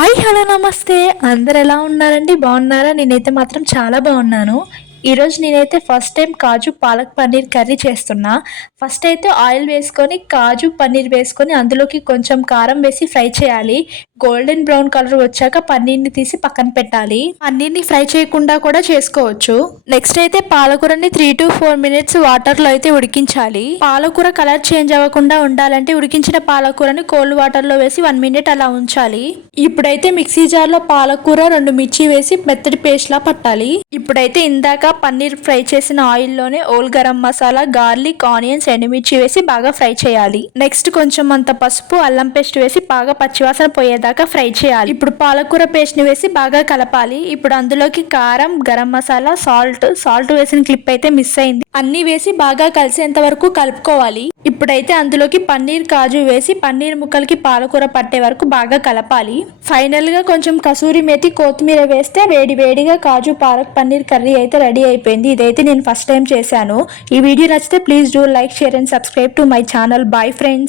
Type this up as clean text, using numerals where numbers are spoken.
Hi hello నమస్తే. అందరు ఎలా ఉన్నారండి? బాగున్నారా? నేనైతే మాత్రం చాలా బాగున్నాను. ఈరోజు నేనైతే ఫస్ట్ టైం కాజు పాలక్ పన్నీర్ కర్రీ చేస్తున్నా. ఫస్ట్ అయితే ఆయిల్ వేసుకొని కాజు పన్నీర్ వేసుకొని అందులోకి కొంచెం కారం వేసి ఫ్రై చేయాలి. గోల్డెన్ బ్రౌన్ కలర్ వచ్చాక పన్నీర్ని తీసి పక్కన పెట్టాలి. పన్నీర్ని ఫ్రై చేయకుండా కూడా చేసుకోవచ్చు. నెక్స్ట్ అయితే పాలకూరని 3 to 4 minutes వాటర్లో అయితే ఉడికించాలి. పాలకూర కలర్ చేంజ్ అవ్వకుండా ఉండాలంటే ఉడికించిన పాలకూరని కోల్డ్ వాటర్లో వేసి 1 minute అలా ఉంచాలి. ఇప్పుడైతే మిక్సీ జార్లో పాలకూర 2 మిర్చి వేసి మెత్తటి పేస్ట్ లా పట్టాలి. ఇప్పుడైతే ఇందాక పన్నీర్ ఫ్రై చేసిన ఆయిల్లోనే whole garam masala, garlic, onions, ఎండుమిర్చి వేసి బాగా ఫ్రై చేయాలి. నెక్స్ట్ కొంచెం అంత పసుపు, అల్లం పేస్ట్ వేసి బాగా పచ్చివాసన పోయేదాకా ఫ్రై చేయాలి. ఇప్పుడు పాలకూర పేస్ట్ ని వేసి బాగా కలపాలి. ఇప్పుడు అందులోకి కారం, గరం మసాలా, సాల్ట్ వేసిన క్లిప్ అయితే మిస్ అయింది. అన్ని వేసి బాగా కలిసేంత వరకు కలుపుకోవాలి. ఇప్పుడైతే అందులోకి పన్నీర్, కాజు వేసి పన్నీర్ ముక్కలకి పాలకూర పట్టే వరకు బాగా కలపాలి. ఫైనల్ గా కొంచెం కసూరి మేతి, కొత్తిమీర వేస్తే వేడి వేడిగా కాజు పాలక్ పన్నీర్ కర్రీ అయితే రెడీ అయిపోయింది. ఇదైతే నేను ఫస్ట్ టైం చేశాను. ఈ వీడియో నచ్చితే please do like, share and subscribe to my channel. Bye friends.